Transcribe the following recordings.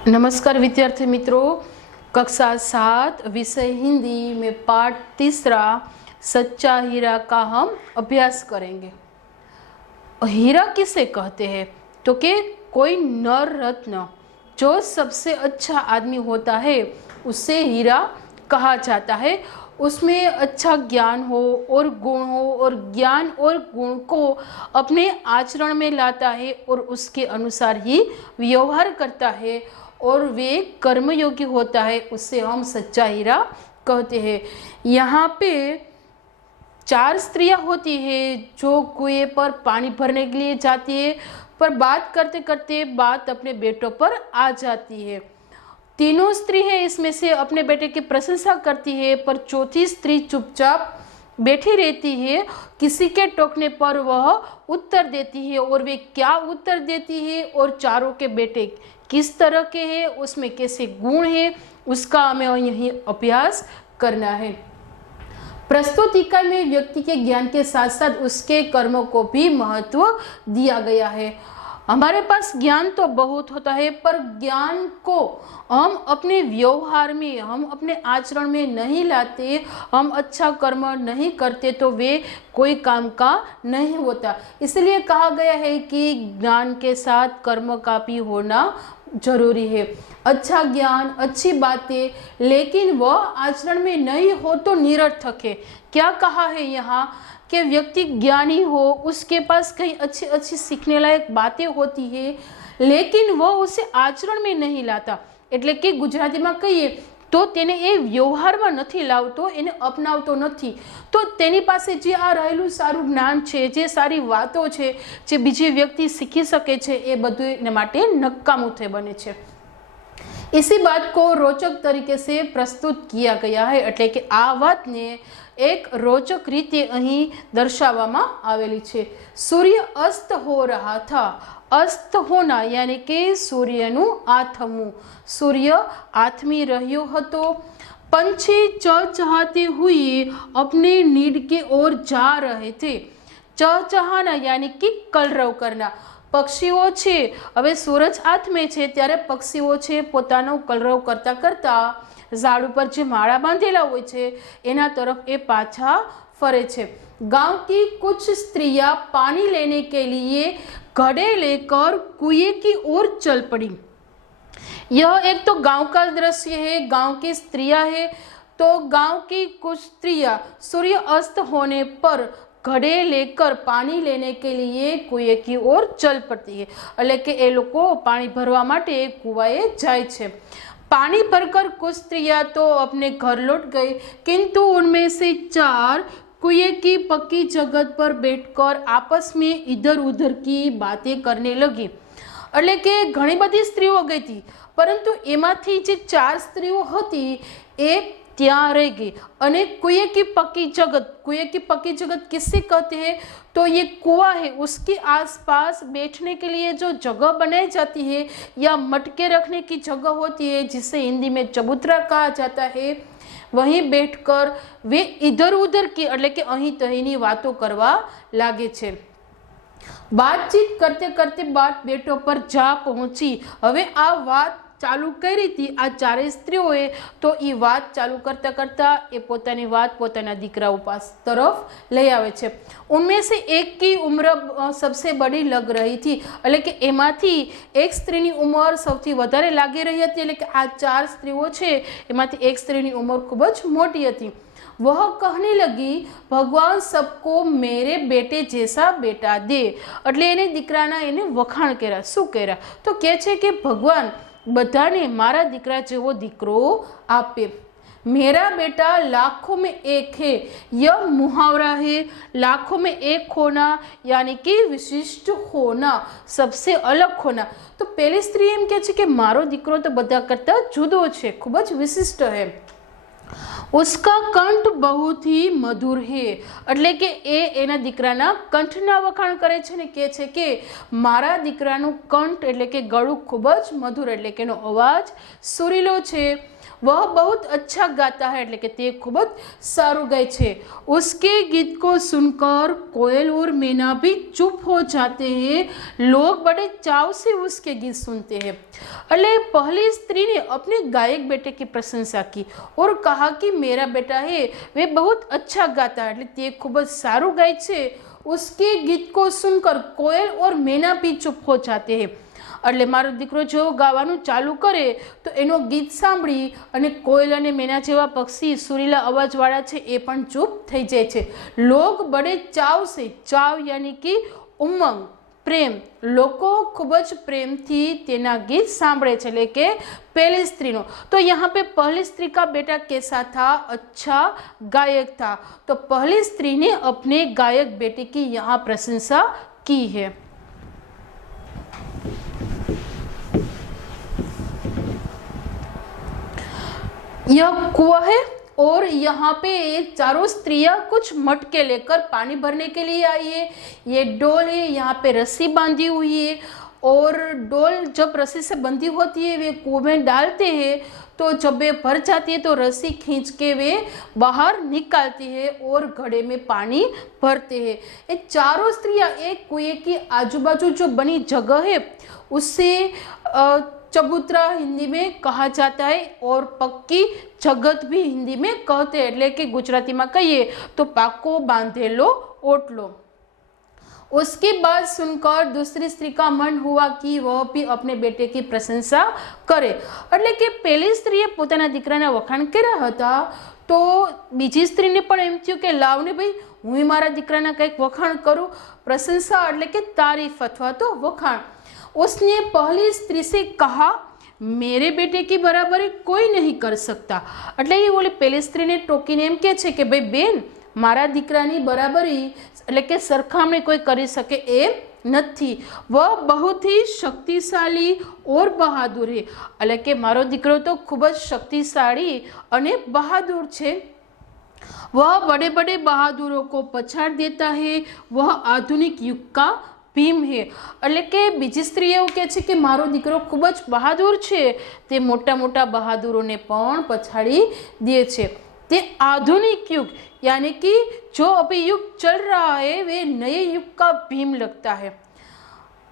नमस्कार विद्यार्थी मित्रों, कक्षा 7 विषय हिंदी में पाठ 3 सच्चा हीरा का हम अभ्यास करेंगे। हीरा किसे कहते हैं? तो कि कोई नर रत्न जो सबसे अच्छा आदमी होता है उसे हीरा कहा जाता है। उसमें अच्छा ज्ञान हो और गुण हो और ज्ञान और गुण को अपने आचरण में लाता है और उसके अनुसार ही व्यवहार करता है और वे कर्मयोगी होता है, उससे हम सच्चा हीरा कहते हैं। यहाँ पे 4 स्त्रियां होती है जो कुएं पर पानी भरने के लिए जाती है, पर बात करते करते बात अपने बेटों पर आ जाती है। तीनों स्त्री है इसमें से अपने बेटे की प्रशंसा करती है, पर चौथी स्त्री चुपचाप बैठी रहती है। किसी के टोकने पर वह उत्तर देती है, और वे क्या उत्तर देती है और चारों के बेटे किस तरह के हैं, उसमें कैसे गुण है, उसका हमें यही अभ्यास करना है। प्रस्तुत इकाई में व्यक्ति के ज्ञान के साथ साथ उसके कर्मों को भी महत्व दिया गया है। हमारे पास ज्ञान तो बहुत होता है, पर ज्ञान को हम अपने व्यवहार में, हम अपने आचरण में नहीं लाते, हम अच्छा कर्म नहीं करते, तो वे कोई काम का नहीं होता। इसलिए कहा गया है कि ज्ञान के साथ कर्म का भी होना जरूरी है। अच्छा ज्ञान, अच्छी बातें, लेकिन वह आचरण में नहीं हो तो निरर्थक है। क्या कहा है यहाँ कि व्यक्ति ज्ञानी हो, उसके पास कई अच्छी अच्छी सीखने लायक बातें होती है, लेकिन वह उसे आचरण में नहीं लाता, એટલે કે ગુજરાતીમાં કહીએ તો તેને એ વ્યવહારમાં નથી લાવતો, એને અપનાવતો નથી, તો તેની પાસે જે આ રહેલું સારું જ્ઞાન છે, જે સારી વાતો છે, જે બીજી વ્યક્તિ શીખી શકે છે, એ બધું એના માટે નકામું થઈ બને છે। इसी बात को रोचक तरीके से प्रस्तुत किया गया है, એટલે કે આ વાતને एक रोचक रीते अहीं दर्शाववामां आवेली छे। सूर्य अस्त हो रहा था। अस्त होना यानी कि सूर्यनु आथमू, सूर्य आथमी रह्यो हतो। पंछी चहचहाते हुए अपने नीड के ओर जा रहे थे। चहचहाना यानी कि कलरव करना। पक्षीओ छे, हवे सूरज आथमे छे त्यारे पक्षीओ छे पोतानो कलरव करता करता झाड़ पर जो माड़ा बांधेला होय छे एना तरफ ए पाछा फरे छे। गांव की कुछ स्त्रियां पानी लेने के लिए घड़े लेकर कुएं की ओर चल पड़ी। यह एक तो गांव का दृश्य है, गांव की स्त्रियां है, तो गांव की कुछ स्त्रियां सूर्य अस्त होने पर घड़े लेकर पानी लेने के लिए कुएं की ओर चल पड़ती है, એટલે કે એ લોકો પાણી ભરવા માટે કુવાએ જાય છે। पानी भरकर कुछ स्त्रियां तो अपने घर लौट गई, किंतु उनमें से 4 कुएं की पक्की जगह पर बैठकर आपस में इधर उधर की बातें करने लगी। એટલે કે ઘણી બધી સ્ત્રીઓ ગઈ હતી, પરંતુ એમાંથી જે 4 સ્ત્રીઓ હતી એ ત્યાં रह गई। અને कुएं की पक्की जगत किससे कहते हैं? तो ये कुआं है, उसके आसपास बैठने के लिए जो जगह बनाई जाती है या मटके रखने की जगह होती है, जिसे हिंदी में चबूतरा कहा जाता है, वहीं बैठकर वे इधर उधर की એટલે કે અહીં તહીંની વાતો કરવા લાગે છે। बातचीत करते करते बात बेटों पर जा पहुंची। हवे आ बात चालू करी थी आ 4 स्त्रीओए, तो ये बात चालू करता करता ए पोतानी बात पोताना दीकराओ पास तरफ लई आवे छे। उनमें से एक की उम्र सबसे बड़ी लग रही थी, એટલે કે એમાંથી એક સ્ત્રીની ઉંમર સૌથી વધારે લાગી રહી હતી, એટલે કે આ 4 સ્ત્રીઓ છે એમાંથી એક સ્ત્રીની ઉંમર ખૂબ જ મોટી હતી। वह कहने लगी, भगवान सबको मेरे बेटे जैसा बेटा दे। એટલે એને દીકરાના એને વખાણ કર્યા। શું કર્યા? તો કહે છે કે ભગવાન બધાને મારા દીકરા જેવો દીકરો આપે। मेरा बेटा लाखों में एक है, यह मुहावरा है। लाखों में एक होना यानी कि विशिष्ट होना, सबसे अलग होना। तो पहली स्त्री एम कहे छे कि मारो दीकरो तो बधा करता जुदो छे, खूब ज विशिष्ट है। उसका कंठ बहुत ही मधुर है, એટલે કે એના દીકરાના કંઠના વખાણ કરે છે ને કહે છે કે મારા દીકરાનું કંઠ એટલે કે ગળું ખૂબ જ મધુર, એટલે કે એનો અવાજ સુરીલો છે। वह बहुत अच्छा गाता है એટલે કે તે ખૂબ જ સારું ગાય છે। उसके गीत को सुनकर कोयल और मैना भी चुप हो जाते हैं, लोग बड़े चाव से उसके गीत सुनते हैं। એટલે पहली स्त्री ने अपने गायक बेटे की प्रशंसा की और कहा कि मेरा बेटा है वे बहुत अच्छा गाता है એટલે તે ખૂબ જ સારું ગાય છે। उसके गीत को सुनकर कोयल और मैना भी चुप हो जाते हैं। એટલે મારો દીકરો જો ગાવાનું ચાલુ કરે તો એનો ગીત સાંભળી અને કોયલ અને મેના જેવા પક્ષી સુરીલા અવાજવાળા છે એ પણ ચૂપ થઈ જાય છે। લોગ બડે ચાવ સે, ચાવ યાની કે ઉમંગ, પ્રેમ, લોકો ખૂબ જ પ્રેમથી તેના ગીત સાંભળે છે એટલે કે पहली स्त्री नो। तो यहाँ पे पहली स्त्री का बेटा कैसा था? अच्छा गायक था। तो पहली स्त्री ने अपने गायक बेटे की यहाँ प्रशंसा की है। यह कुआं है और यहाँ पे चारों स्त्रियां कुछ मटके लेकर पानी भरने के लिए आई है। ये डोल है, यहाँ पे रस्सी बांधी हुई है और डोल जब रस्सी से बंधी होती है वे कुएं में डालते हैं, तो जब वे भर जाती है तो रस्सी खींच के वे बाहर निकालती है और घड़े में पानी भरते हैं। ये चारों स्त्रियां एक कुएं की आजू बाजू जो बनी जगह है उससे चबूतरा हिंदी में कहा जाता है और पक्की जगत भी हिंदी में कहते हैं એટલે કે ગુજરાતીમાં કહીએ તો પાકો બાંધેલો ઓટલો। उसके बाद सुनकर दूसरी स्त्री का मन हुआ कि वह भी अपने बेटे की प्रशंसा करे। એટલે કે પહેલી સ્ત્રીએ પોતાના દીકરાના વખાણ કર્યા હતા તો બીજી સ્ત્રીને પણ એમ થયું કે લાવને ભાઈ હું મારા દીકરાના કંઈક વખાણ કરું। પ્રશંસા એટલે કે તારીફ અથવા તો વખાણ। उसने पहली स्त्री से कहा मेरे बेटे की बराबरी कोई नहीं कर सकता। એટલે એ ઓલી પહેલી સ્ત્રીને ટોકીને એમ કહે છે કે ભાઈ બેન મારા દીકરાની બરાબરી એટલે કે સરખામણી કોઈ કરી શકે એમ નથી। वह बहुत ही शक्तिशाली और बहादुर है। એટલે કે મારો દીકરો તો ખૂબ જ શક્તિશાળી અને બહાદુર છે। वह बड़े बड़े बहादुरों को पछाड़ देता है। वह आधुनिक युग का ભીમ હે। એટલે કે બીજી સ્ત્રી એવું કહે છે કે મારો દીકરો ખૂબ જ બહાદુર છે, તે મોટા મોટા બહાદુરોને પણ પછાડી દે છે। તે આધુનિક युग यानी कि जो अभी युग चल रहा है वे नए युग का भीम लगता है।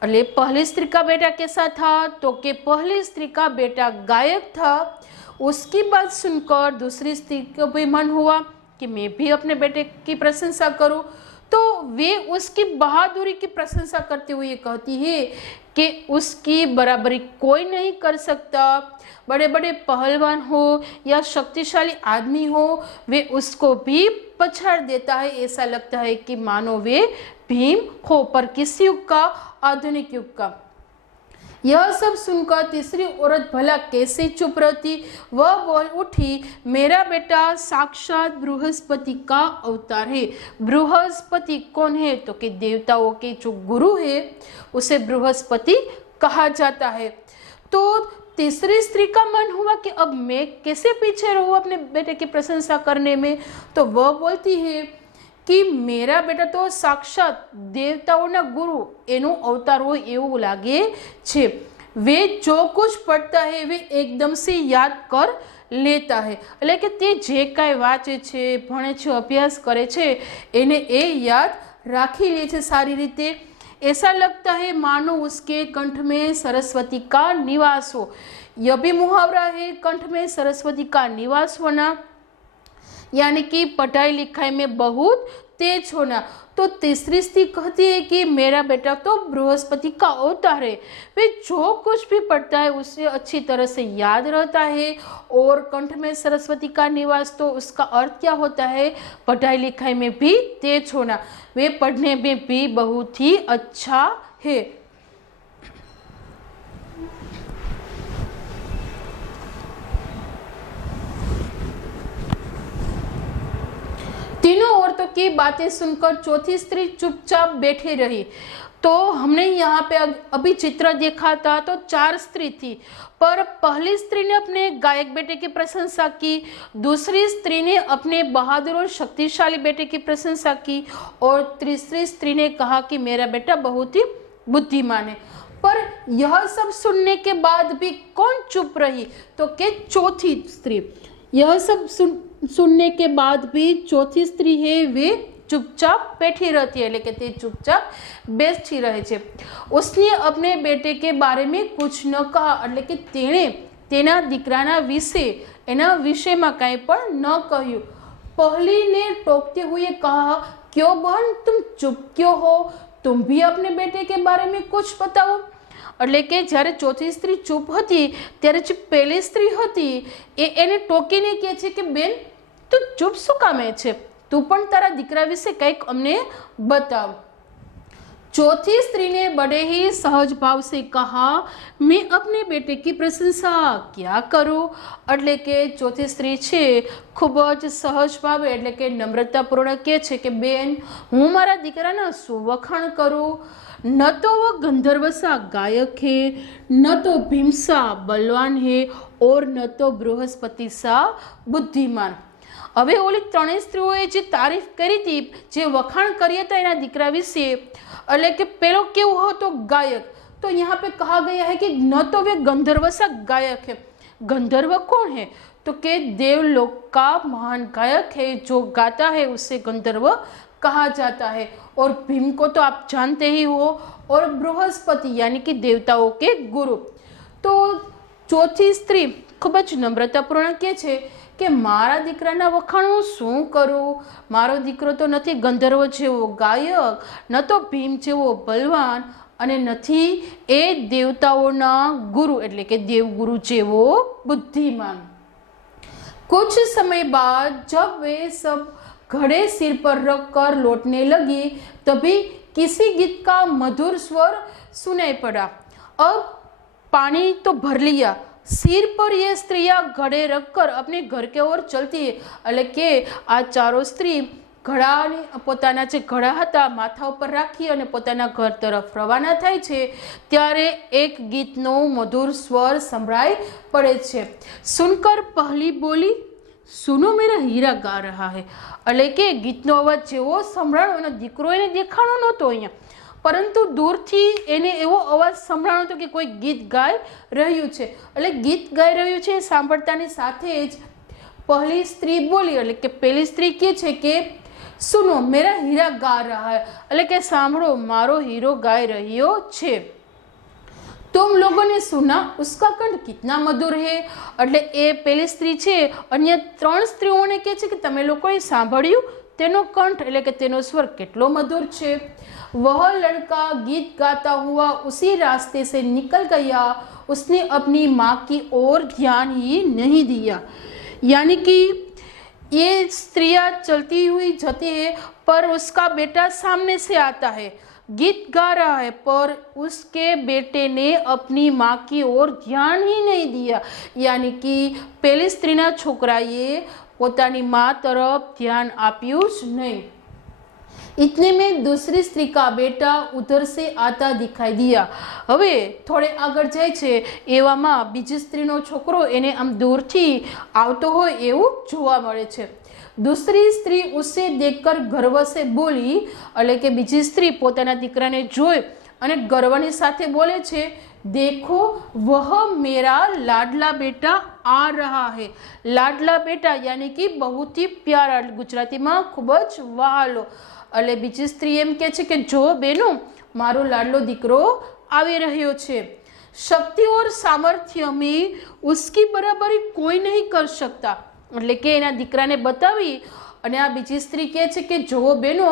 એટલે पहली स्त्री का बेटा कैसा था? तो कि पहली स्त्री का बेटा गायक था। उसकी बात सुनकर दूसरी स्त्री को भी मन हुआ कि मैं भी अपने बेटे की प्रशंसा करूं। तो वे उसकी बहादुरी की प्रशंसा करते हुए कहती है कि उसकी बराबरी कोई नहीं कर सकता। बड़े बड़े पहलवान हो या शक्तिशाली आदमी हो वे उसको भी पछाड़ देता है। ऐसा लगता है कि मानो वे भीम हो, पर किस युग का? आधुनिक युग का। यह सब सुनकर तीसरी औरत भला कैसे चुप रहती? वह बोल उठी मेरा बेटा साक्षात बृहस्पति का अवतार है। बृहस्पति कौन है? तो कि देवताओं के जो गुरु है उसे बृहस्पति कहा जाता है। तो तीसरी स्त्री का मन हुआ कि अब मैं कैसे पीछे रहूं अपने बेटे की प्रशंसा करने में। तो वह बोलती है कि मेरा बेटा तो साक्षात देवताओं गुरु एनु अवतार हो एवं लागे छे। वे जो कुछ पढ़ता है वे एकदम से याद कर लेता है। એટલે કે તે જે કાંઈ વાંચે છે, ભણે છે, અભ્યાસ કરે છે એને એ યાદ રાખી લે છે સારી રીતે। ऐसा लगता है मानो उसके कंठ में सरस्वती का निवास हो। यह भी मुहावरा है, कंठ में सरस्वती का निवास होना यानी कि पढ़ाई लिखाई में बहुत तेज होना। तो तीसरी स्त्री कहती है कि मेरा बेटा तो बृहस्पति का अवतार है। वे जो कुछ भी पढ़ता है उसे अच्छी तरह से याद रहता है। और कंठ में सरस्वती का निवास, तो उसका अर्थ क्या होता है? पढ़ाई लिखाई में भी तेज होना। वे पढ़ने में भी बहुत ही अच्छा है। तीनों औरतों की बातें सुनकर चौथी स्त्री चुपचाप बैठी रही। तो हमने यहाँ पे अभी चित्र देखा था तो 4 स्त्री थी, पर पहली स्त्री ने अपने गायक बेटे की प्रशंसा की, दूसरी स्त्री ने अपने बहादुर और शक्तिशाली बेटे की प्रशंसा की और तीसरी स्त्री ने कहा कि मेरा बेटा बहुत ही बुद्धिमान है। पर यह सब सुनने के बाद भी कौन चुप रही? तो के चौथी स्त्री। यह सब सुनने के बाद भी चौथी स्त्री है वे चुपचाप बैठी रहती है, એટલે કે તે ચૂપચાપ બેસી રહે છે। उसने अपने बेटे के बारे में कुछ न कहा, એટલે કે તેણે તેના દીકરાના વિશે એના વિષયમાં કાંઈ પણ ન કહ્યું। पहली ने टोकते हुए कहा, क्यों बहन तुम चुप क्यों हो? तुम भी अपने बेटे के बारे में कुछ बताओ। એટલે કે જ્યારે ચોથી સ્ત્રી ચૂપ હતી ત્યારે જે પહેલી સ્ત્રી હતી એને ટોકીને કહે છે કે બેન તું ચૂપ શું કામે છે? તું પણ તારા દીકરા વિશે કંઈક અમને બતાવ। चौथी स्त्री ने बड़े ही सहज भाव से कहा, मैं अपने बेटे की प्रशंसा क्या करूं? એટલે કે ચોથી સ્ત્રી છે ખૂબ જ સહજ ભાવે એટલે કે નમ્રતાપૂર્ણ કહે છે કે બેન હું મારા દીકરાના શું વખાણ કરું? न तो वह गंधर्व सा गायक है, न तो भीम सा बलवान है और न तो बृहस्पति सा बुद्धिमान। હવે ઓલી ત્રણેય સ્ત્રીઓએ જે તારીફ કરી હતી, જે વખાણ કર્યા હતા એના દીકરા વિશે, એટલે કે પેલો કેવો હતો? गायक। तो यहाँ पे कहा गया है कि न तो वे गंधर्व सा गायक है। गंधर्व कौन है? तो के देवलोक का महान गायक है, जो गाता है उसे गंधर्व कहा जाता है। और भीम को तो आप जानते ही हो, और बृहस्पति यानी कि देवताओं के गुरु। तो चौथी स्त्री खूब ज नम्रतापूर्ण કહે છે કે મારા દીકરાના વખાણ હું શું કરું? મારો દીકરો તો નથી ગંધર્વ જેવો ગાયક, ન તો ભીમ જેવો બલવાન, અને નથી એ દેવતાઓના ગુરુ એટલે કે દેવગુરુ જેવો बुद्धिमान। कुछ समय बाद जब वे सब घड़े सिर पर रख कर लौटने लगी, तभी किसी गीत का मधुर स्वर सुनाई पड़ा। अब पानी तो भर लिया, सिर पर ये स्त्रियां घड़े रखकर अपने घर के ओर चलती है। એટલે કે આ ચારો સ્ત્રી ઘડાને પોતાના જે ઘડા હતા માથા ઉપર રાખી અને પોતાના ઘર તરફ રવાના થાય છે ત્યારે એક ગીતનો મધુર સ્વર સંભળાઈ પડે છે। સુનકર પહેલી બોલી, સુનો મેરા હીરા गा रहा है। એટલે કે ગીતનો અવાજ જેવો સંભળાયો એનો દીકરો એને દેખાણો નહોતો અહીંયા, પરંતુ દૂરથી એને એવો અવાજ સંભળાયો હતો કે કોઈ ગીત ગાઈ રહ્યું છે। એટલે ગીત ગાઈ રહ્યું છે સાંભળતાની સાથે જ પહેલી સ્ત્રી બોલી, એટલે કે પહેલી સ્ત્રી કહે છે કે સુનો મેરા હીરા गा रहा है। એટલે કે સાંભળો મારો હીરો ગાઈ રહ્યો છે। तुम लोगों ने सुना उसका कंठ कितना मधुर है। એટલે એ પહેલી સ્ત્રી છે અન્ય ત્રણ સ્ત્રીઓને કહે છે કે તમે લોકોએ સાંભળ્યું તેનો કંઠ એટલે કે તેનો સ્વર કેટલો મધુર છે। वह लड़का गीत गाता हुआ उसी रास्ते से निकल गया, उसने अपनी माँ की ओर ध्यान ही नहीं दिया। यानी कि ये स्त्रियाँ चलती हुई जाती है पर उसका बेटा सामने से आता है, गीत गा रहा है, पर उसके बेटे ने अपनी माँ की ओर ध्यान ही नहीं दिया। यानी कि पहली स्त्रीना छोकराए પોતાની माँ तरफ ध्यान આપ્યું જ नहीं। इतने में दूसरी स्त्री का बेटा उधर से आता दिखाई दिया। હવે થોડે આગળ જાય છે એવામાં બીજી સ્ત્રીનો છોકરો એને આમ દૂરથી આવતો હોય એવું જોવા મળે છે। दूसरी स्त्री उसे देखकर गर्व से बोली, એટલે કે બીજી સ્ત્રી પોતાના દીકરાને જોઈ અને ગર્વની સાથે બોલે છે, देखो वह मेरा लाडला बेटा आ रहा है। लाडला बेटा यानी कि बहुत ही प्यारा, गुजराती में खूब ज वहालो। એટલે બીજી સ્ત્રી એમ કહે છે કે જો બેનો મારો લાડલો દીકરો આવી રહ્યો છે। શક્તિ और सामर्थ्य में उसकी बराबरी कोई नहीं कर सकता। એટલે કે એના દીકરાને બતાવી અને આ બીજી સ્ત્રી કહે છે કે જો બેનો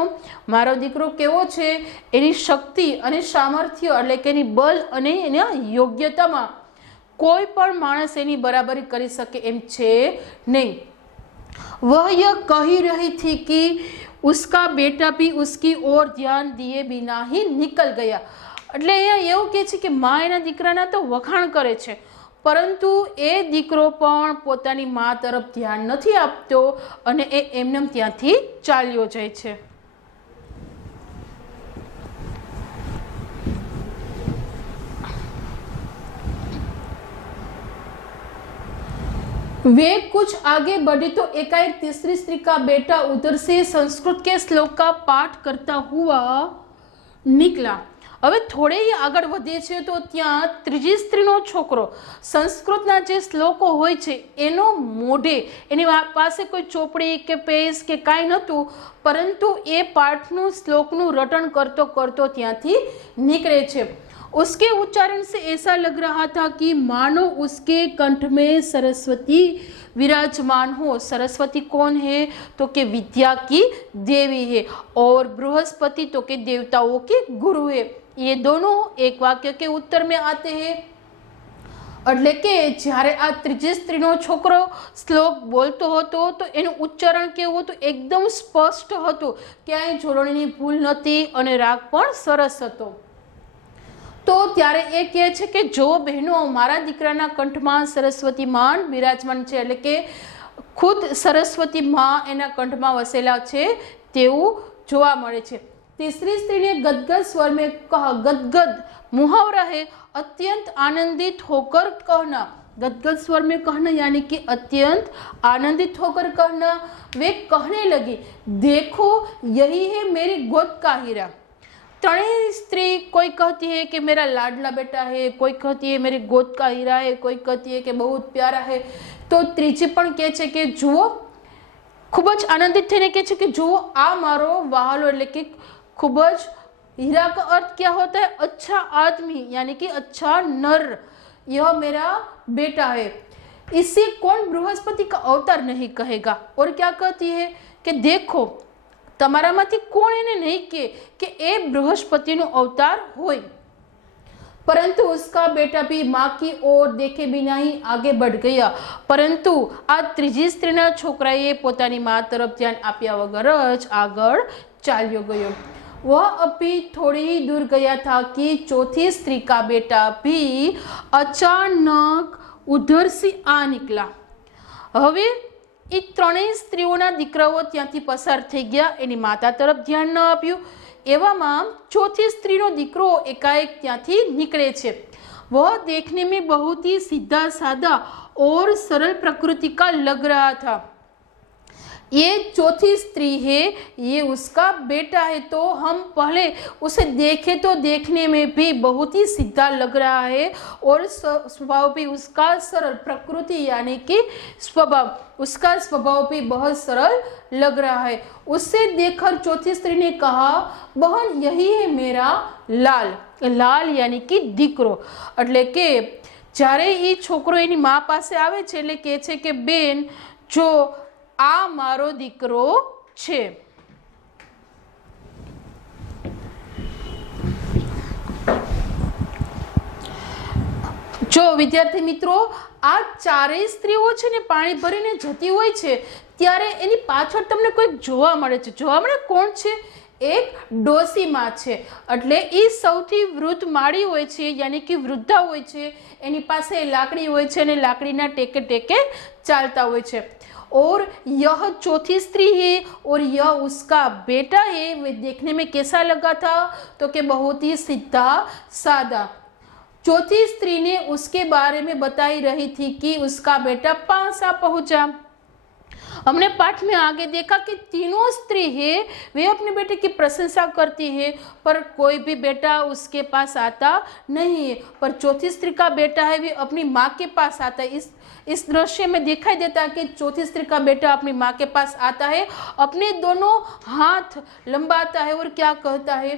મારો દીકરો કેવો છે, એની શક્તિ અને સામર્થ્ય એટલે કે એની બળ અને એના યોગ્યતામાં કોઈ પણ માણસ એની બરાબરી કરી શકે એમ છે નહીં। वह यह कह रही थी कि उसका बेटा भी उसकी ओर ध्यान दिए बिना ही निकल गया। એટલે અહીંયા એવું કહે છે કે માં એના દીકરાના તો વખાણ કરે છે, પરંતુ એ દીકરો પણ પોતાની માં તરફ ધ્યાન નથી આપતો અને એ એમનેમ ત્યાંથી ચાલ્યો જાય છે। वे कुछ आगे बढ़े तो एकाएक तीसरी स्त्री का बेटा उधर से संस्कृत के श्लोक का पाठ करता हुआ निकला। હવે થોડે આગળ વધીએ છીએ તો ત્યાં ત્રીજી સ્ત્રીનો છોકરો સંસ્કૃતના જે શ્લોકો હોય છે એનો મોઢે એની પાસે કોઈ ચોપડી કે પેજ કે કાંઈ નહોતું, પરંતુ એ પાઠનું શ્લોકનું રટણ કરતો કરતો ત્યાંથી નીકળે છે। उसके उच्चारण से ऐसा लग रहा था कि मानो उसके कंठ में सरस्वती विराजमान हो। सरस्वती कौन है? तो कि विद्या की देवी है, और बृहस्पति तो कि देवताओं के गुरु है। ये दोनों एक वाक्य के उत्तर में आते हैं। એટલે કે જ્યારે આ ત્રીજી સ્ત્રીનો છોકરો શ્લોક બોલતો હતો તો એનું ઉચ્ચારણ કેવું હતું? એકદમ સ્પષ્ટ હતું, ક્યાંય જોડણીની ભૂલ નહોતી અને રાગ પણ સરસ હતો। તો ત્યારે એ કહે છે કે જો બહેનો, મારા દીકરાના કંઠમાં સરસ્વતી માન બિરાજમાન છે, એટલે કે ખુદ સરસ્વતી માં એના કંઠમાં વસેલા છે તેવું જોવા મળે છે। तीसरी स्त्री ने गदगद स्वर में कहा, गदगद मुहावरा है, अत्यंत आनंदित होकर कहना। गदगद स्वर में कहना यानी कि अत्यंत आनंदित होकर कहना। वे कहने लगी, देखो यही है मेरी गोद का हीरा। त्रणेय स्त्री कोई कहती है कि मेरा लाडला बेटा है, कोई कहती है मेरी गोद का हीरा है, कोई कहती है कि बहुत प्यारा है। तो त्रीजी पण कहे छे कि जुओ, खूब ज आनंदित थईने कहे छे कि जुओ आ मारो वहालो, एटले कि खूब ज, हीरा का अर्थ क्या होता है? अच्छा आदमी, यानी कि अच्छा नर। यह मेरा बेटा है, इसे कौन बृहस्पति का अवतार नहीं कहेगा। और क्या कहती है कि देखो तमारामांथी कोण एने नहीं कहे कि ए बृहस्पतिनो अवतार होय। परंतु उसका बेटा भी माँ की ओर देखे बिना ही आगे बढ़ गया। परंतु आ त्रीजी स्त्रीना छोकराए पोतानी माँ तरफ ध्यान आप्या वगर ज आगळ चाल्यो गयो। वह अभी थोड़ी ही दूर गया था कि चौथी स्त्री का बेटा भी अचानक उधर से आ निकला। हवे ए त्रणेय स्त्रीओना दीकराओ त्यांथी पसार थई गया, एनी माता तरफ ध्यान न आप्युं। एवामां चौथी स्त्रीनो दीकरो एकाएक त्यांथी निकळे छे। वह देखने में बहुत ही सीधा साधा और सरल प्रकृति का लग रहा था। ये चौथी स्त्री है, ये उसका बेटा है, तो हम पहले उसे देखे तो देखने में भी बहुत ही सीधा लग रहा है और स्वभाव भी उसका सरल, प्रकृति यानी कि स्वभाव, उसका स्वभाव भी बहुत सरल लग रहा है। उससे देखकर चौथी स्त्री ने कहा, बहन यही है मेरा लाल। लाल यानी कि दीकरो। એટલે કે જ્યારે એ છોકરો એની મા પાસે આવે છે એટલે કહે છે કે બેન જો આ મારો દીકરો છે। જો વિદ્યાર્થી મિત્રો, આ ચારેય સ્ત્રીઓ છે ને પાણી ભરીને જતી હોય છે ત્યારે એની પાછળ તમને કોઈક જોવા મળે છે। જોવા મળે કોણ છે? એક ડોસીમાં છે। એટલે એ સૌથી વૃદ્ધ માળી હોય છે, यानी कि વૃદ્ધા હોય છે। એની પાસે લાકડી હોય છે અને લાકડીના ટેકે ટેકે ચાલતા હોય છે। और यह चौथी स्त्री है और यह उसका बेटा है। वे देखने में कैसा लगा था? तो कि बहुत ही सीधा सादा। चौथी स्त्री ने उसके बारे में बताई रही थी कि उसका बेटा पास आ पहुंचा। हमने पाठ में आगे देखा कि तीनों स्त्री है वे अपने बेटे की प्रशंसा करती है, पर कोई भी बेटा उसके पास आता नहीं है। पर चौथी स्त्री का बेटा है वे अपनी माँ के पास आता है। इस दृश्य में दिखाई देता है कि चौथी स्त्री का बेटा अपनी माँ के पास आता है, अपने दोनों हाथ लंबाता है और क्या कहता है?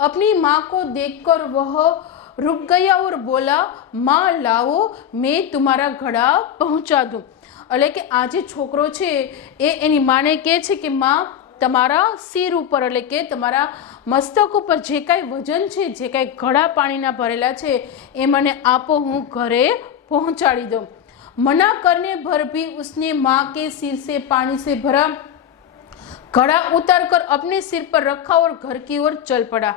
अपनी माँ को देखकर वह रुक गया और बोला, माँ लाओ मैं तुम्हारा घड़ा पहुँचा दूँ। એટલે કે આ જે છોકરો છે એ એની માને કહે છે કે માં તમારા સિર ઉપર, એટલે કે તમારા મસ્તક ઉપર જે કાંઈ વજન છે, જે કાંઈ ઘડા પાણીના ભરેલા છે એ મને આપો, હું ઘરે પહોંચાડી દઉં। मना करने भर भी उसने माँ के सिर से पानी से भरा घड़ा उतार कर अपने सिर पर रखा और घर की ओर चल पड़ा।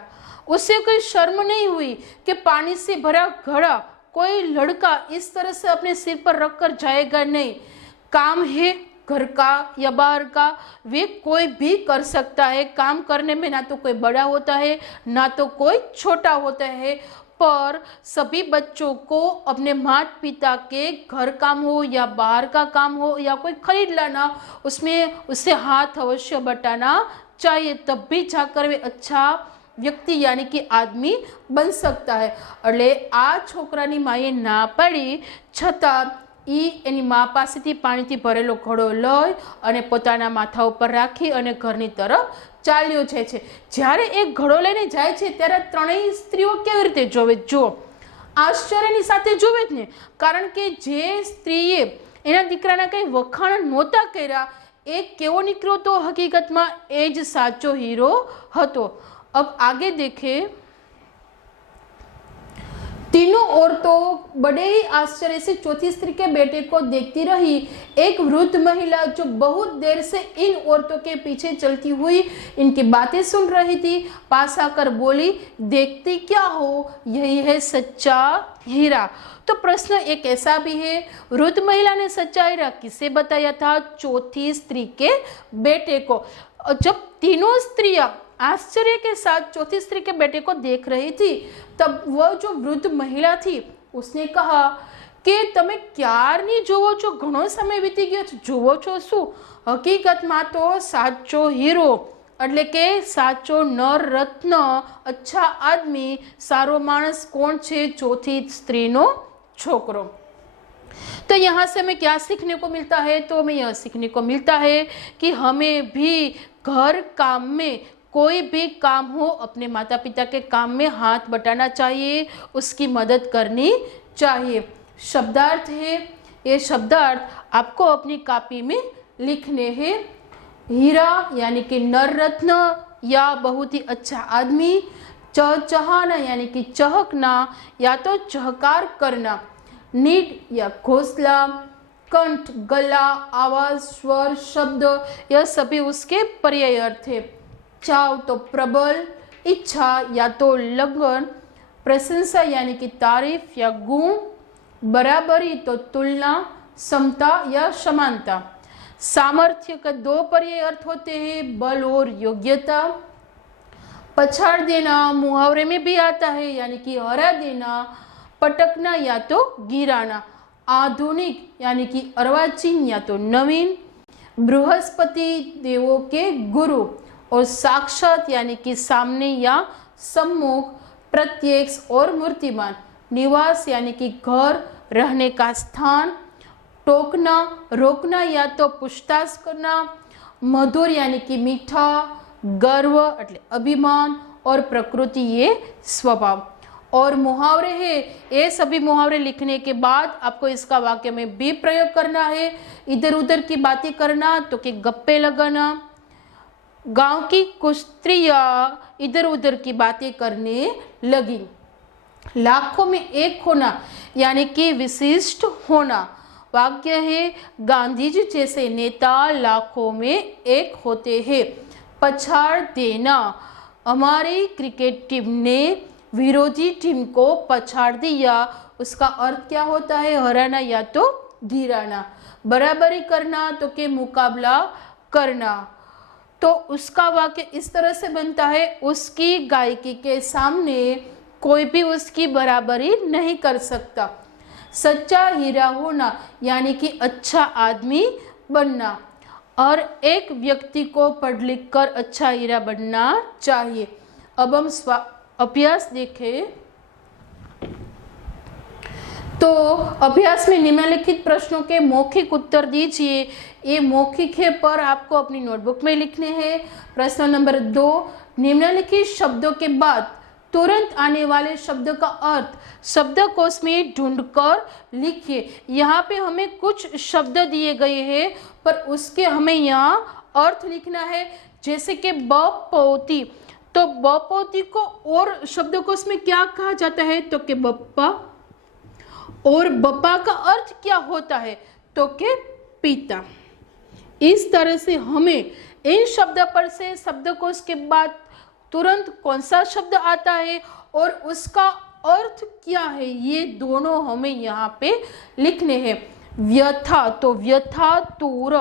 उससे कोई शर्म नहीं हुई कि पानी से भरा घड़ा कोई लड़का इस तरह से अपने सिर पर रख कर जाएगा नहीं। काम है घर का या बाहर का, वे कोई भी कर सकता है। काम करने में ना तो कोई बड़ा होता है ना तो कोई छोटा होता है, पर सभी बच्चों को अपने माता पिता के घर काम हो या बाहर का काम हो या कोई खरीद लाना, उसमें उससे हाथ अवश्य बटाना चाहिए, तब भी जाकर वे अच्छा व्यक्ति यानी कि आदमी बन सकता है। એટલે આ છોકરાની માએ ના પાડી છતાં ઈ એની મા પાસેથી પાણીથી ભરેલો ઘડો લઈ અને પોતાના માથા ઉપર રાખી અને ઘરની તરફ ચાલ્યો જાય છે। જ્યારે એ ઘડો લઈને જાય છે ત્યારે ત્રણેય સ્ત્રીઓ કેવી રીતે જોવે, જો આશ્ચર્યની સાથે જોવે જ ને, કારણ કે જે સ્ત્રીએ એના દીકરાના કંઈ વખાણ નહોતા કર્યા એ કેવો નીકળ્યો તો હકીકતમાં એ જ સાચો હીરો હતો। अब आगे देखें, तीनों औरतों बड़े ही आश्चर्य से चौथी स्त्री के बेटे को देखती रही। एक वृद्ध महिला जो बहुत देर से इन औरतों के पीछे चलती हुई इनकी बातें सुन रही थी, पास आकर बोली, देखती क्या हो, यही है सच्चा हीरा। तो प्रश्न एक ऐसा भी है, वृद्ध महिला ने सच्चा हीरा किसे बताया था? चौथी स्त्री के बेटे को। जब तीनों स्त्रियां आश्चर्य के साथ चौथी स्त्री के बेटे को देख रही थी, तब वह जो वृद्ध महिला थी उसने कहा कि તમે ક્યારની જોવો છો, ઘણો સમય વીતી ગયો છે, જોવો છો શું? હકીકતમાં તો સાચો હીરો એટલે કે સાચો નર રત્ન, અચ્છા આદમી, સારો માણસ કોણ છે? चौथी स्त्रीનો છોકરો। तो यहाँ से हमें क्या सीखने को मिलता है? तो हमें यह सीखने को मिलता है कि हमें भी घर काम में कोई भी काम हो अपने माता पिता के काम में हाथ बटाना चाहिए, उसकी मदद करनी चाहिए। शब्दार्थ है, ये शब्दार्थ आपको अपनी कॉपी में लिखने हैं। हीरा यानी कि नर रत्न या बहुत ही अच्छा आदमी, चहचहाना यानी कि चहकना या तो चहकार करना, नीड या घोंसला, कंठ गला, आवाज, स्वर, शब्द, यह सभी उसके पर्याय अर्थ है। चाव तो प्रबल, इच्छा या तो लगन, प्रशंसा यानी कि तारीफ या गुण, बराबरी तो तुलना, समता या समानता। सामर्थ्य का दो पर्याय अर्थ होते हैं, बल और योग्यता। पछाड़ देना मुहावरे में भी आता है यानी कि हरा देना, पटकना या तो गिराना। आधुनिक यानी कि अर्वाचीन या तो नवीन। बृहस्पति देवों के गुरु, और साक्षात यानी कि सामने या सम्मुख, प्रत्यक्ष और मूर्तिमान। निवास यानी कि घर, रहने का स्थान। टोकना रोकना या तो पूछताछ करना। मधुर यानी कि मीठा। गर्व એટલે अभिमान, और प्रकृति ये स्वभाव। और मुहावरे है, ये सभी मुहावरे लिखने के बाद आपको इसका वाक्य में भी प्रयोग करना है। इधर उधर की बातें करना तो कि गप्पे लगाना। गांव की कुछ स्त्रियां इधर उधर की बातें करने लगी। लाखों में एक होना यानी कि विशिष्ट होना। वाक्य है, गांधी जी जैसे नेता लाखों में एक होते हैं। पछाड़ देना, हमारी क्रिकेट टीम ने विरोधी टीम को पछाड़ दिया, उसका अर्थ क्या होता है? हराना या तो गिराना। बराबरी करना तो के मुकाबला करना। तो उसका वाक्य इस तरह से बनता है, उसकी गायकी के सामने कोई भी उसकी बराबरी नहीं कर सकता। सच्चा हीरा होना यानी कि अच्छा आदमी बनना, और एक व्यक्ति को पढ़ लिख कर अच्छा हीरा बनना चाहिए। अब हम अभ्यास देखें। तो अभ्यास में निम्नलिखित प्रश्नों के मौखिक उत्तर दीजिए। ये मौखिक है पर आपको अपनी नोटबुक में लिखने हैं। प्रश्न नंबर 2, निम्नलिखित शब्दों के बाद तुरंत आने वाले शब्द का अर्थ शब्दकोश में ढूंढकर लिखिए। यहाँ पे हमें कुछ शब्द दिए गए हैं पर उसके हमें यहाँ अर्थ लिखना है। जैसे कि बपोती, तो बपोती को और शब्दकोश में क्या कहा जाता है? तो कि बप्पा। और बप्पा का अर्थ क्या होता है? तो के पिता। इस तरह से हमें इन शब्द पर से शब्दकोश के बाद तुरंत कौन सा शब्द आता है और उसका अर्थ क्या है, ये दोनों हमें यहाँ पे लिखने हैं। व्यथा, तो व्यथा तूर,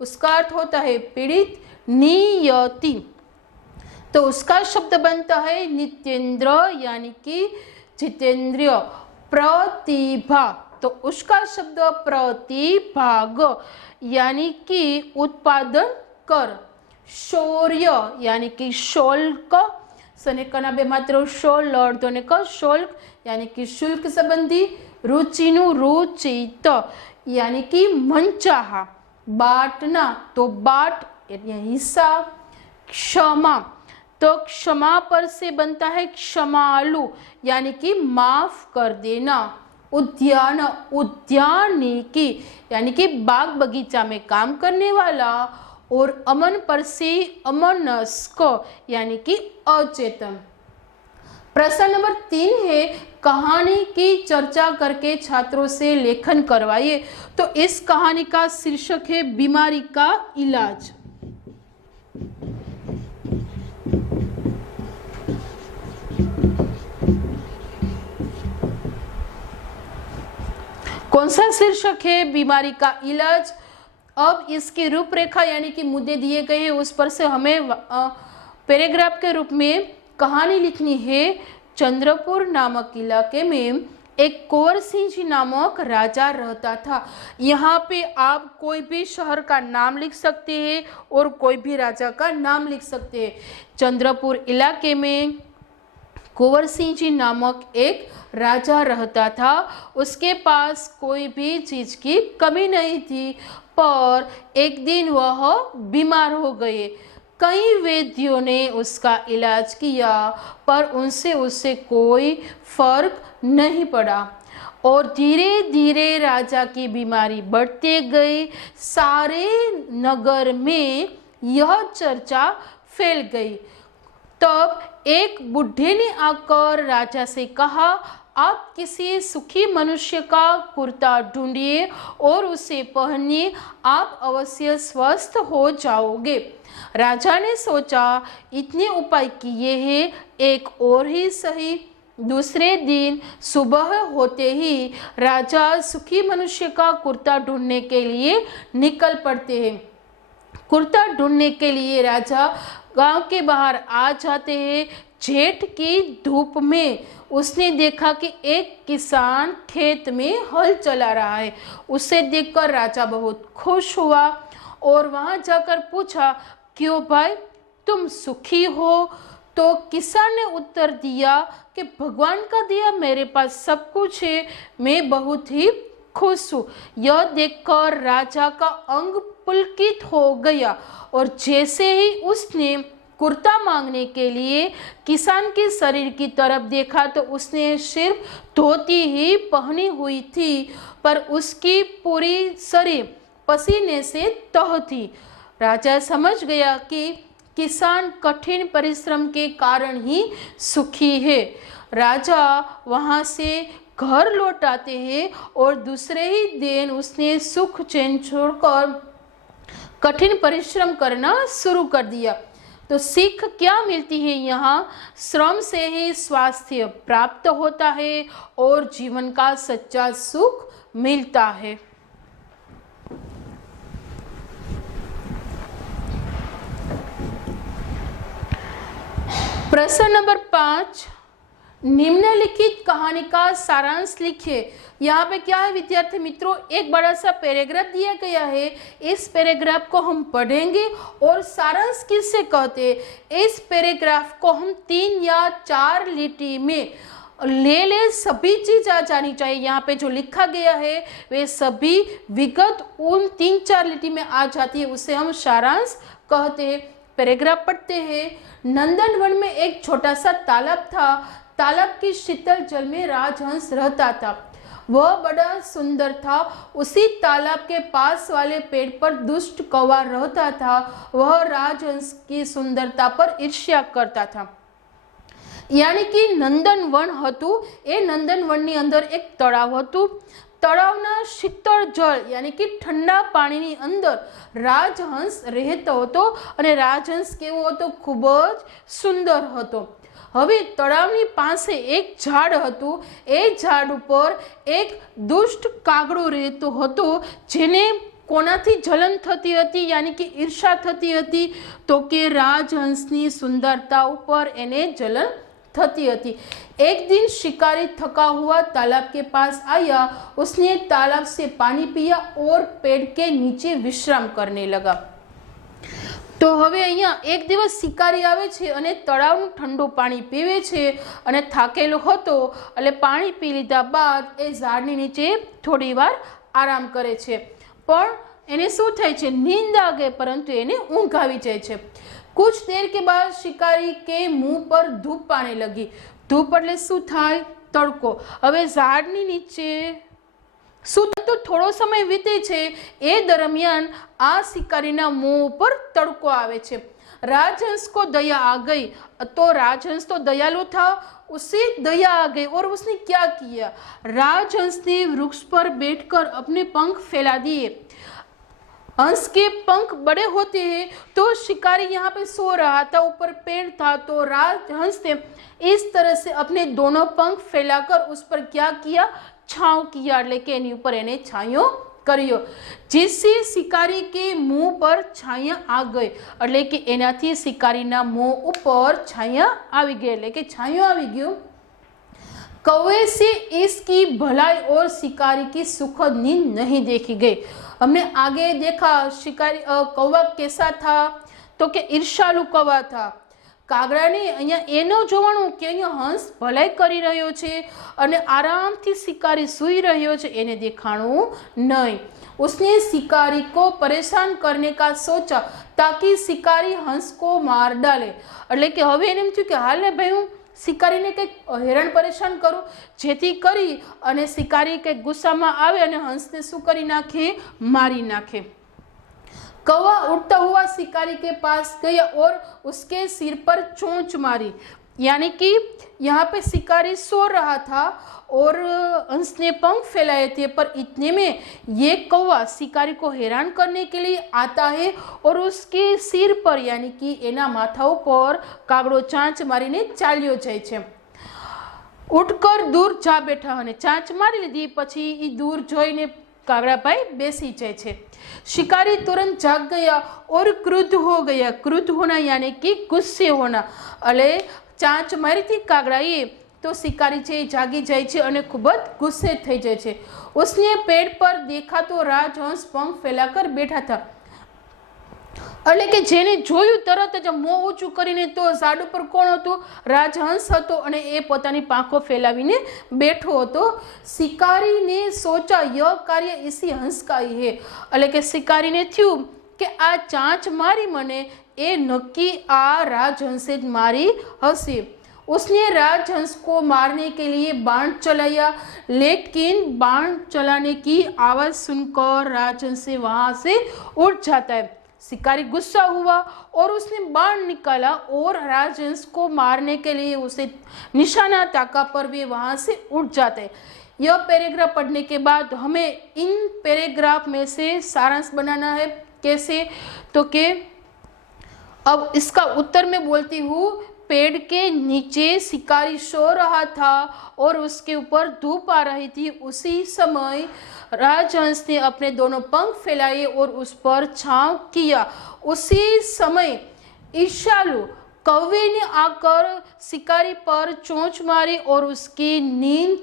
उसका अर्थ होता है पीड़ित। नियति, तो उसका शब्द बनता है नित्येंद्र यानी कि जितेंद्रिय। प्रतिभा, तो उसका शब्द प्रतिभाग यानी कि उत्पादन कर। शौर्य यानी कि शुल्क। सनेकाना बे मात्रो शोल अर्धों क शुल्क यानी कि शुल्क संबंधी, रुचिनु रुचित यानी कि मनचाहा, बाटना तो बाट यानी हिस्सा, क्षमा तो क्षमा पर से बनता है क्षमालु यानी कि माफ कर देना, उद्यान उद्यानिकी यानी कि बाग बगीचा में काम करने वाला, और अमन पर से अमनस्क यानी कि अचेतन। प्रश्न नंबर 3 है कहानी की चर्चा करके छात्रों से लेखन करवाइए। तो इस कहानी का शीर्षक है बीमारी का इलाज। कौन सा शीर्षक है? बीमारी का इलाज। अब इसकी रूपरेखा यानी कि मुद्दे दिए गए हैं, उस पर से हमें पैराग्राफ के रूप में कहानी लिखनी है। चंद्रपुर नामक इलाके में एक कुंवर सिंह जी नामक राजा रहता था। यहाँ पे आप कोई भी शहर का नाम लिख सकते हैं और कोई भी राजा का नाम लिख सकते हैं। चंद्रपुर इलाके में कुंवर सिंह जी नामक एक राजा रहता था। उसके पास कोई भी चीज की कमी नहीं थी, पर एक दिन वह बीमार हो गए। कई वैद्यों ने उसका इलाज किया, पर उनसे उससे कोई फर्क नहीं पड़ा और धीरे धीरे राजा की बीमारी बढ़ते गई। सारे नगर में यह चर्चा फैल गई। तब एक बुढ़े ने आकर राजा से कहा, आप किसी सुखी मनुष्य का कुर्ता ढूंढिए और उसे पहनिए, आप अवश्य स्वस्थ हो जाओगे। राजा ने सोचा, इतने उपाय किए हैं, एक और ही सही। दूसरे दिन सुबह होते ही राजा सुखी मनुष्य का कुर्ता ढूंढने के लिए निकल पड़ते हैं। कुर्ता ढूंढने के लिए राजा गांव के बाहर आ जाते हैं। जेठ की धूप में उसने देखा कि एक किसान खेत में हल चला रहा है। उसे देखकर राजा बहुत खुश हुआ और वहां जाकर पूछा, क्यों भाई, तुम सुखी हो? तो किसान ने उत्तर दिया कि भगवान का दिया मेरे पास सब कुछ है, मैं बहुत ही खुश हूँ। यह देखकर राजा का अंग पुलकित हो गया और जैसे ही उसने कुर्ता मांगने के लिए किसान के शरीर की तरफ देखा तो उसने सिर्फ धोती ही पहनी हुई थी, पर उसकी पूरी शरीर पसीने से तह थी। राजा समझ गया कि किसान कठिन परिश्रम के कारण ही सुखी है। राजा वहां से घर लौट आते हैं और दूसरे ही दिन उसने सुख चैन छोड़कर कठिन परिश्रम करना शुरू कर दिया। तो सीख क्या मिलती है यहाँ? श्रम से ही स्वास्थ्य प्राप्त होता है और जीवन का सच्चा सुख मिलता है। प्रश्न नंबर 5, निम्नलिखित कहानी का सारांश लिखिए। यहाँ पे क्या है विद्यार्थी मित्रों, एक बड़ा सा पैराग्राफ दिया गया है। इस पैराग्राफ को हम पढ़ेंगे और सारांश किससे कहते हैं। इस पैराग्राफ को हम 3 या 4 लिटी में ले सभी चीज आ जानी चाहिए। यहाँ पे जो लिखा गया है वे सभी विगत उन 3-4 लिटी में आ जाती है, उसे हम सारांश कहते हैं। पैराग्राफ पढ़ते हैं। नंदनवन में एक छोटा सा तालाब था। तालाब के शीतल जल में राजहंस रहता था। वह बड़ा सुंदर था। उसी तालाब के पास वाले पेड़ पर दुष्ट कौवा रहता था। वह राजहंस की सुंदरता पर ईर्ष्या करता था। यानी कि नंदनवन હતું એ નંદનવનની અંદર એક તળાવ હતું। તળાવના શીતળ જળ यानी कि ठंडा पाણીની અંદર રાજહંસ રહેતો હતો અને રાજહંસ કેવો હતો? ખૂબ જ સુંદર હતો। હવે તળાવની પાસે એક ઝાડ હતું। એ ઝાડ ઉપર એક દુષ્ટ કાગડો રહેતો હતો, જેને કોનાથી જલન થતી હતી यानी कि ઈર્ષા થતી હતી? તો કે રાજહંસની સુંદરતા ઉપર એને જલન थती थी। एक दिन शिकारी थका हुआ तालाब के पास आया। उसने तालाब से पानी पिया और पेड़ के नीचे विश्राम करने लगा। तो हवे अहींया एक दिवस शिकारी आवे छे अने तळावनुं ठंडू पाणी पीवे छे अने थाकेलो हतो એટલે पाणी पी लीधा बाद ए झाड़नी नीचे थोड़ी वार आराम करे छे पण एने शुं थाय छे नींद आगे परंतु एने ऊँघ आवी जाय छे। कुछ देर के बाद शिकारी के मुंह पर धूप आने लगी। धूप एटले शुं थाय तड़को। हवे झाड़नी नीचे तो थोड़ो समय वीते छे ए दरमियान आ शिकारीना मुंह पर तड़को आवे छे। राजहंस को दया आ गई तो राजहंस तो दयालु था, उसे दया आ गई और उसने क्या किया, राजहंस ने वृक्ष पर बैठकर अपने पंख फैला दिए। हंस के पंख बड़े होते हैं तो शिकारी यहाँ पे सो रहा था, ऊपर पेड़ था, तो राजहंस ने इस तरह से अपने दोनों पंख फैलाकर उस पर क्या किया, छाव किया, એટલે કે એની ઉપર એને છાંયો કર્યો, जिससे शिकारी के मुंह पर छाया आ गई, એટલે કે એનાથી शिकारीना मुंह ઉપર छाया આવી ગઈ, એટલે કે છાંયો આવી ગયો। कौवे से इसकी भलाई और शिकारी की सुखद नींद नहीं देखी गई। हमने आगे देखा शिकारी कौवा कैसा था, तो कि ईर्ष्यालु कौवा था। कागड़ाने अहींया एनो जोवानुं के अहींया हंस भलाई करी रह्यो छे अने आरामथी शिकारी सूई रह्यो छे एने देखाणुं नहीं। उसने शिकारी को परेशान करने का सोचा ताकि शिकारी हंस को मार डाले, એટલે કે હવે એને એમ થયું કે હાલ ને ભાઈ હું शिकारीने કંઈક હેરાન પરેશાન કરું જેથી કરી અને शिकारी કંઈક ગુસ્સામાં આવે અને હંસને શું કરી નાખે, મારી નાખે। कौवा उड़ता हुआ शिकारी के पास गया और उसके सिर पर चोंच मारी, यानी कि यहाँ पे शिकारी सो रहा था और हंस ने पंख फैलाए थे, पर इतने में ये कौवा शिकारी को हैरान करने के लिए आता है और उसके सिर पर यानी कि एना माथा पर कागड़ो चांच मारीने चाल्यो जाय छे। उठकर दूर जा बैठा અને ચાંચ મારી લીધી પછી એ दूर જોઈને कागड़ाभाई बेसी जाए छे। शिकारी तुरंत जाग गया और क्रुद्ध हो गया। क्रुद्ध होना यानी कि गुस्से होना, अले चांच मारी थी कागड़ाए तो शिकारी छे जागी जाए छे अने खूब ज गुस्से थई जाए छे। उसने पेड़ पर देखा तो राजहंस पंख फैलाकर बैठा था, એટલે કે જેને જોયું તરત જ મોં ઊંચું કરીને તો ઝાડ ઉપર કોણ હતું, રાજહંસ હતો અને એ પોતાની પાંખો ફેલાવીને બેઠો હતો। શિકારીને સોચા ય કાર્ય ઇસી હંસ का ही है, એટલે કે શિકારીને થયું કે આ ચાંચ મારી મને એ નક્કી આ રાજહંસે જ મારી હશે। उसने राजहंस को मारने के लिए बाण चलाया, लेकिन बाण चलाने की आवाज सुनकर राजहंस वहां से उड़ जाता है। शिकारी गुस्सा हुआ और उसने बाण निकाला और राजहंस को मारने के लिए उसे निशाना ताका पर वे वहां से उड़ जाते हैं। यह पैराग्राफ पढ़ने के बाद हमें इन पैराग्राफ में से सारांश बनाना है। कैसे, तो कि अब इसका उत्तर में बोलती हूँ। पेड़ के नीचे शिकारी सो रहा था और उसके ऊपर धूप आ रही थी। उसी समय राजहंस ने अपने दोनों पंख फैलाए और उस पर छांव किया। उसी समय ईर्ष्यालु कौवे ने आकर शिकारी पर चोंच मारी और उसकी नींद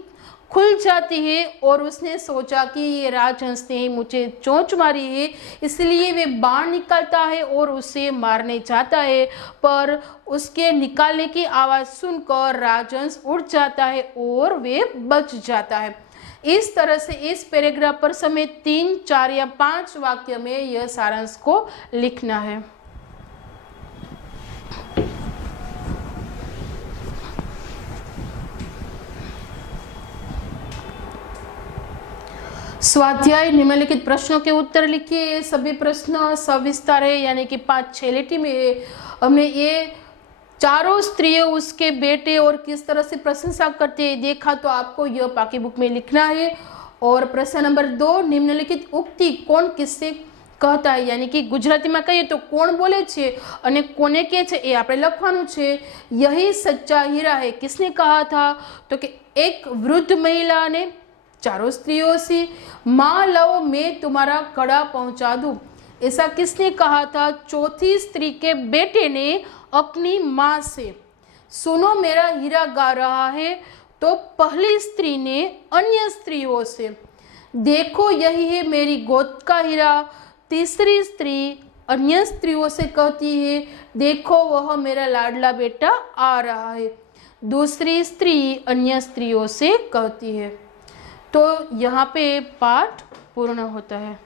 खुल जाती है और उसने सोचा कि ये राजहंस ने मुझे चोंच मारी है, इसलिए वे बाण निकालता है और उसे मारने जाता है, पर उसके निकालने की आवाज़ सुनकर राजहंस उड़ जाता है और वे बच जाता है। इस तरह से इस पैराग्राफ पर समय 3, 4 या 5 वाक्य में यह सारांश को लिखना है। स्वाध्याय निम्नलिखित प्रश्नों के उत्तर लिखिए। सभी प्रश्न सविस्तार है, यानी कि 5-6 लिटी में है। हमने ये चारों स्त्रियों उसके बेटे और किस तरह से प्रशंसा करते हैं देखा, तो आपको यह पाकी बुक में लिखना है। और प्रश्न नंबर 2, निम्नलिखित उक्ति कौन किससे कहता है, यानी कि गुजराती में कहिए तो कोण बोले छे अने कोने के छे ए आपणे लखवानुं छे। यही सच्चा हीरा है किसने कहा था, तो कि एक वृद्ध महिला ने चारों स्त्रियों से, माँ लाओ मैं तुम्हारा कड़ा पहुंचा दूं, ऐसा किसने कहा था, चौथी स्त्री के बेटे ने अपनी माँ से। सुनो मेरा हीरा गा रहा है, तो पहली स्त्री ने अन्य स्त्रियों से। देखो यही है मेरी गोद का हीरा, तीसरी स्त्री। अन्य स्त्रियों से कहती है देखो वह मेरा लाडला बेटा आ रहा है। दूसरी स्त्री अन्य स्त्रियों से कहती है। तो यहाँ पे पाठ पूर्ण होता है।